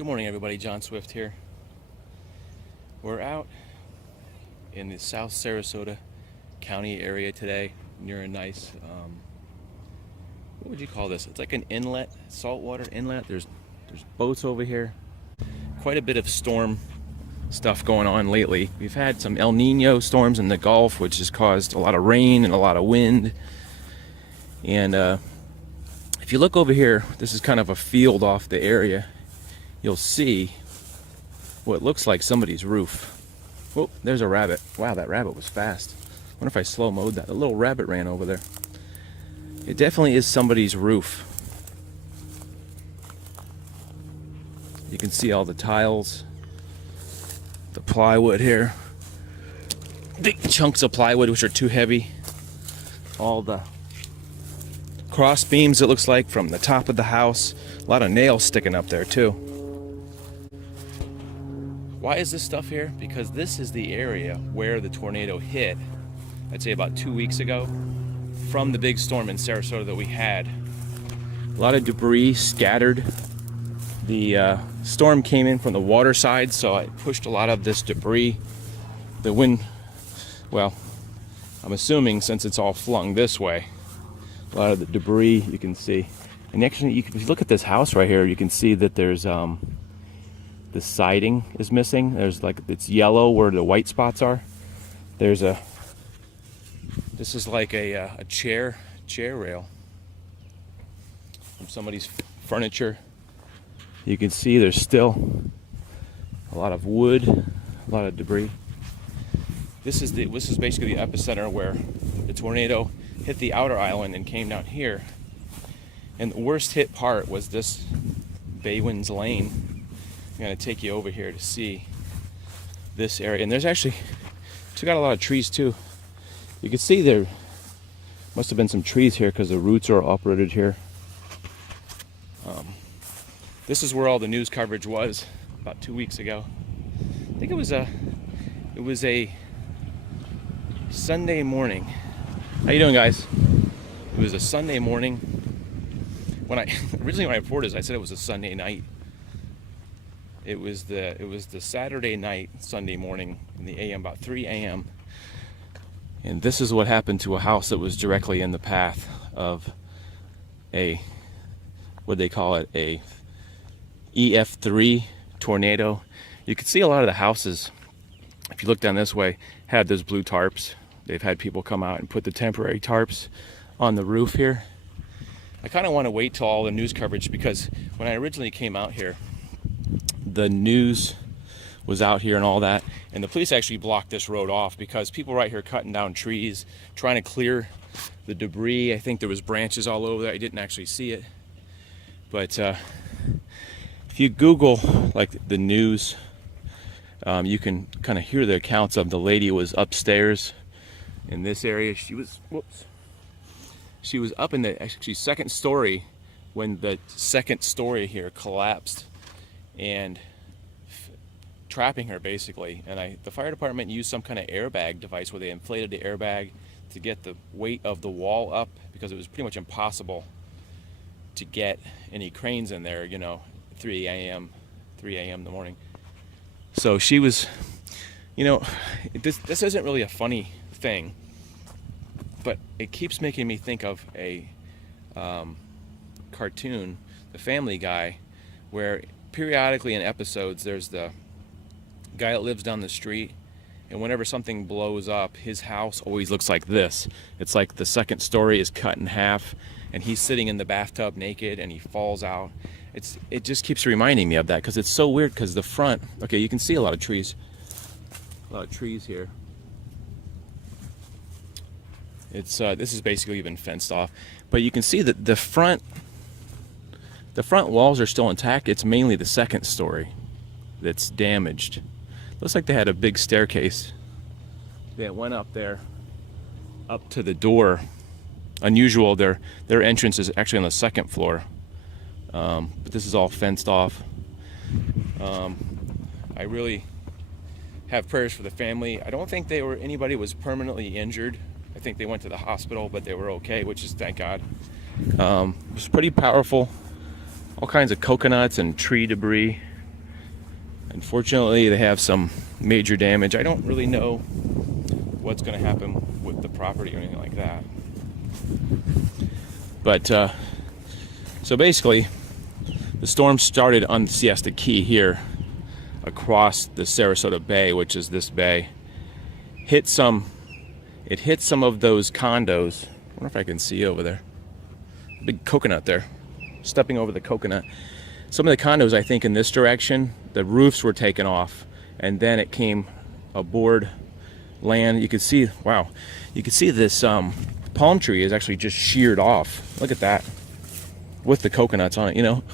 Good morning, everybody. John Swift here. We're out in the South Sarasota County area today, near a nice, what would you call this? It's like an inlet, saltwater inlet. There's boats over here. Quite a bit of storm stuff going on lately. We've had some El Nino storms in the Gulf, which has caused a lot of rain and a lot of wind. And if you look over here, this is kind of a field off the area. You'll see what looks like somebody's roof. Oh, there's a rabbit. Wow, that rabbit was fast. I wonder if I slow-mode that. A little rabbit ran over there. It definitely is somebody's roof. You can see all the tiles, the plywood here. Big chunks of plywood which are too heavy. All the cross beams, it looks like, from the top of the house. A lot of nails sticking up there too. Why is this stuff here? Because this is the area where the tornado hit, I'd say about 2 weeks ago, from the big storm in Sarasota that we had. A lot of debris scattered. The storm came in from the water side, so it pushed a lot of this debris. The wind, well, I'm assuming since it's all flung this way, a lot of the debris you can see. And actually, if you look at this house right here, you can see that there's the siding is missing. There's like, it's yellow where the white spots are. There's this is like a chair rail from somebody's furniture. You can see there's still a lot of wood, a lot of debris. This is basically the epicenter where the tornado hit the outer island and came down here. And the worst hit part was this Baywin's Lane. I'm going to take you over here to see this area. And there's actually, it's got a lot of trees too. You can see there must have been some trees here because the roots are uprooted here. This is where all the news coverage was about 2 weeks ago. I think it was a Sunday morning. How you doing, guys? It was a Sunday morning. Originally when I reported this, I said it was a Sunday night. It was the Saturday night, Sunday morning in the AM, about 3 a.m. And this is what happened to a house that was directly in the path of a, what they call it, a EF3 tornado. You can see a lot of the houses, if you look down this way, had those blue tarps. They've had people come out and put the temporary tarps on the roof here. I kind of want to wait till all the news coverage, because when I originally came out here, the news was out here and all that, and the police actually blocked this road off because people right here cutting down trees, trying to clear the debris. I think there was branches all over there. I didn't actually see it, but if you Google like the news, you can kind of hear the accounts of the lady who was upstairs in this area. She was up in the actually second story when the second story here collapsed and trapping her basically. And the fire department used some kind of airbag device where they inflated the airbag to get the weight of the wall up, because it was pretty much impossible to get any cranes in there, 3 a.m. in the morning. So she was, this isn't really a funny thing, but it keeps making me think of a cartoon, The Family Guy, where periodically in episodes there's the guy that lives down the street, and whenever something blows up, his house always looks like this. It's like the second story is cut in half and he's sitting in the bathtub naked and he falls out. It just keeps reminding me of that, because it's so weird, because the front, okay, you can see a lot of trees here. It's this is basically been fenced off, but you can see that the front walls are still intact. It's mainly the second story that's damaged. Looks like they had a big staircase that went up there, up to the door. Unusual, their entrance is actually on the second floor, but this is all fenced off. I really have prayers for the family. I don't think anybody was permanently injured. I think they went to the hospital, but they were okay, which is, thank God. It was pretty powerful. All kinds of coconuts and tree debris Unfortunately, they have some major damage. I don't really know what's going to happen with the property or anything like that. But so basically, the storm started on Siesta Key here, across the Sarasota Bay, which is this bay. It hit some of those condos. I wonder if I can see over there. Big coconut there. Stepping over the coconut. Some of the condos, I think, in this direction, the roofs were taken off, and then it came aboard land. You could see, wow, you could see this palm tree is actually just sheared off. Look at that, with the coconuts on it, you know.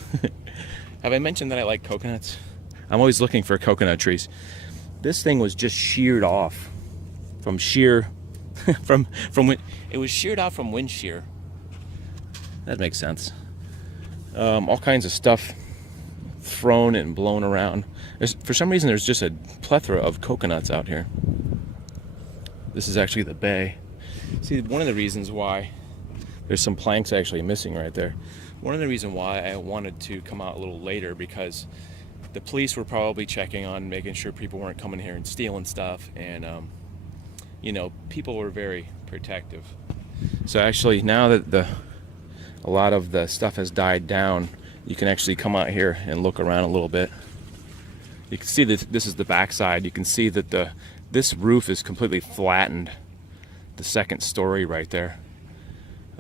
Have I mentioned that I like coconuts? I'm always looking for coconut trees. This thing was just sheared off from shear, from it was sheared off from wind shear. That makes sense. All kinds of stuff thrown and blown around. For some reason, there's just a plethora of coconuts out here. This is actually the bay. See, one of the reasons why there's some planks actually missing right there. One of the reasons why I wanted to come out a little later, because the police were probably checking on making sure people weren't coming here and stealing stuff, and you know, people were very protective. So actually, now that a lot of the stuff has died down, you can actually come out here and look around a little bit. You can see that this is the backside. You can see that this roof is completely flattened. The second story right there.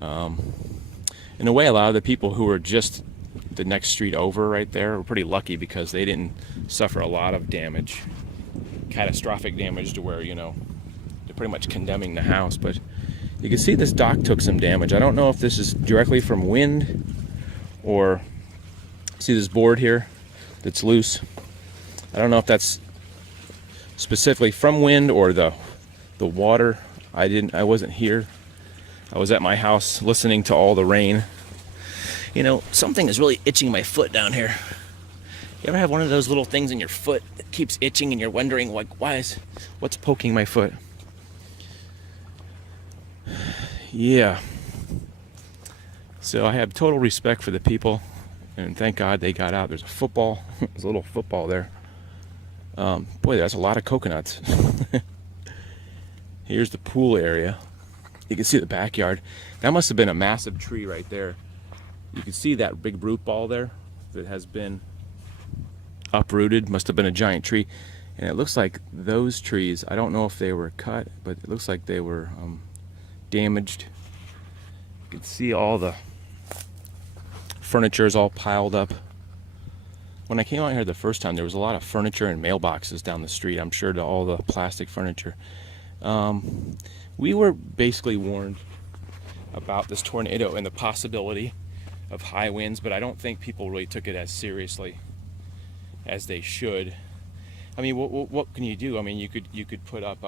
In a way, a lot of the people who were just the next street over right there were pretty lucky, because they didn't suffer a lot of damage, catastrophic damage to where, you know, they're pretty much condemning the house. But you can see this dock took some damage. I don't know if this is directly from wind, or see this board here that's loose. I don't know if that's specifically from wind or the water. I wasn't here. I was at my house listening to all the rain. You know, something is really itching my foot down here. You ever have one of those little things in your foot that keeps itching and you're wondering, like, what's poking my foot? Yeah. So I have total respect for the people, and thank God they got out. There's a football. There's a little football there. Boy, that's a lot of coconuts. Here's the pool area. You can see the backyard. That must have been a massive tree right there. You can see that big root ball there that has been uprooted. Must have been a giant tree. And it looks like those trees, I don't know if they were cut, but it looks like they were damaged. You can see all the furniture is all piled up. When I came out here the first time, there was a lot of furniture and mailboxes down the street. I'm sure to all the plastic furniture. We were basically warned about this tornado and the possibility of high winds, but I don't think people really took it as seriously as they should. I mean, what can you do? I mean, you could put up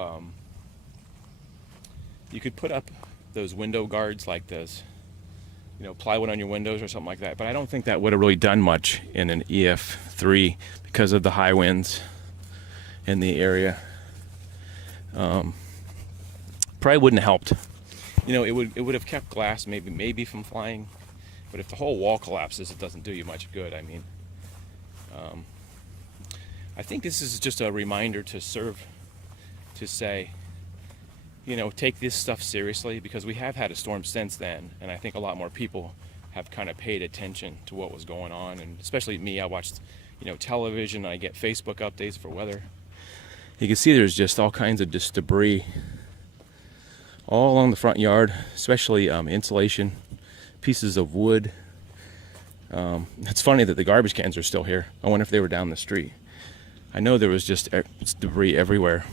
those window guards like this, you know, plywood on your windows or something like that. But I don't think that would have really done much in an EF3 because of the high winds in the area. Probably wouldn't have helped. You know, it would have kept glass maybe from flying, but if the whole wall collapses, it doesn't do you much good. I mean, I think this is just a reminder to say, you know, take this stuff seriously, because we have had a storm since then, and I think a lot more people have kind of paid attention to what was going on, and especially me. I watched, you know, television. I get Facebook updates for weather. You can see there's just all kinds of just debris all along the front yard, especially insulation, pieces of wood. It's funny that the garbage cans are still here. I wonder if they were down the street. I know there was just debris everywhere.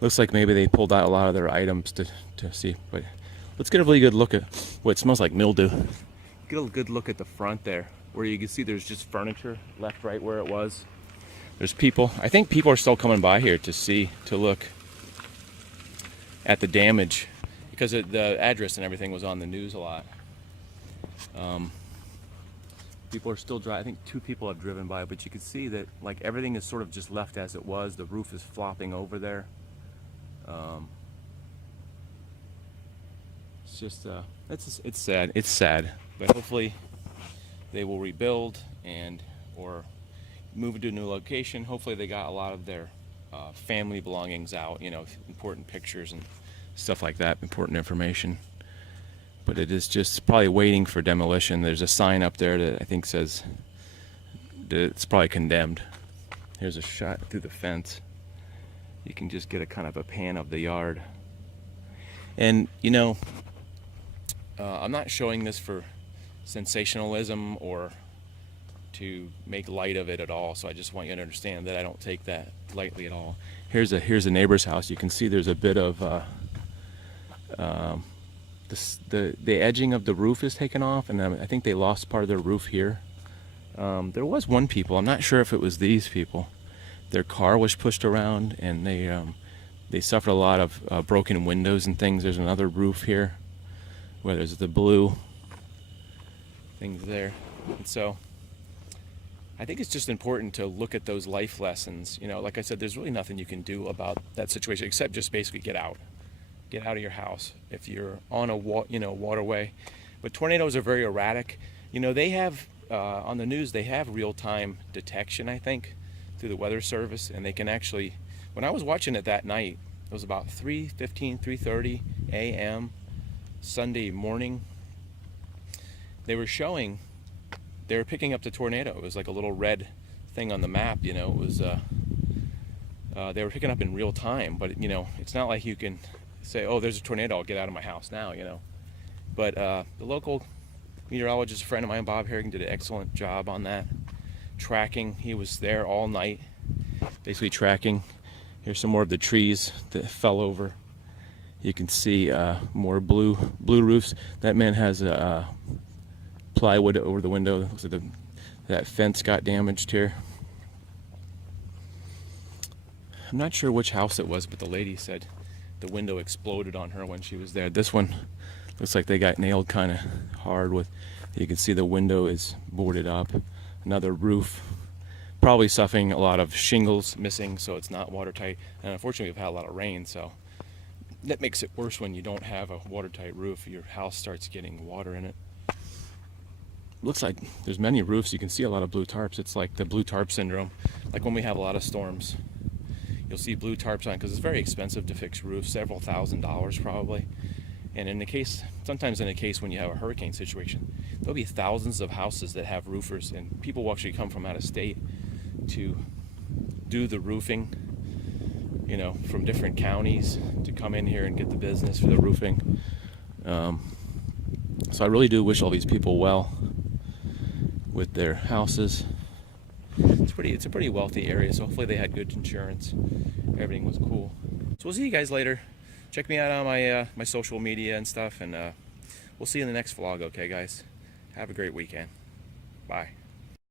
Looks like maybe they pulled out a lot of their items to see. But let's get a really good look at what it smells like mildew. Get a good look at the front there, where you can see there's just furniture left right where it was. There's people. I think people are still coming by here to look at the damage, because the address and everything was on the news a lot. People are still driving. I think 2 people have driven by, but you can see that like everything is sort of just left as it was. The roof is flopping over there. It's just it's sad. It's sad, but hopefully, they will rebuild and or move to a new location. Hopefully they got a lot of their family belongings out, you know, important pictures and stuff like that, important information. But it is just probably waiting for demolition. There's a sign up there that I think says that it's probably condemned. Here's a shot through the fence. You can just get a kind of a pan of the yard. And you know, I'm not showing this for sensationalism or to make light of it at all, so I just want you to understand that I don't take that lightly at all. Here's a neighbor's house. You can see there's a bit of the edging of the roof is taken off, and I think they lost part of their roof here. There was one people, I'm not sure if it was these people, their car was pushed around and they suffered a lot of broken windows and things. There's another roof here where there's the blue things there. And so I think it's just important to look at those life lessons. You know, like I said, there's really nothing you can do about that situation except just basically get out of your house if you're on a waterway. But tornadoes are very erratic. You know, they have on the news, they have real-time detection, I think, through the Weather Service, and they can actually, when I was watching it that night, it was about 3:30 a.m. Sunday morning, they were picking up the tornado. It was like a little red thing on the map, you know. It was they were picking up in real time, but you know, it's not like you can say, oh, there's a tornado, I'll get out of my house now, you know. But the local meteorologist, a friend of mine, Bob Harrigan, did an excellent job on that, tracking. He was there all night, basically tracking. Here's some more of the trees that fell over. You can see more blue roofs. That man has plywood over the window. It looks like that fence got damaged here. I'm not sure which house it was, but the lady said the window exploded on her when she was there. This one looks like they got nailed kind of hard with, you can see the window is boarded up. Another roof, probably suffering a lot of shingles missing, so it's not watertight. And unfortunately, we've had a lot of rain, so that makes it worse when you don't have a watertight roof. Your house starts getting water in it. Looks like there's many roofs. You can see a lot of blue tarps. It's like the blue tarp syndrome. Like when we have a lot of storms, you'll see blue tarps on, because it's very expensive to fix roofs, several $1,000s probably. And in the case, sometimes in a case when you have a hurricane situation, there'll be thousands of houses that have roofers, and people will actually come from out of state to do the roofing, you know, from different counties to come in here and get the business for the roofing. So I really do wish all these people well with their houses. It's a pretty wealthy area, so hopefully they had good insurance. Everything was cool. So we'll see you guys later. Check me out on my social media and stuff, and we'll see you in the next vlog, okay guys? Have a great weekend. Bye.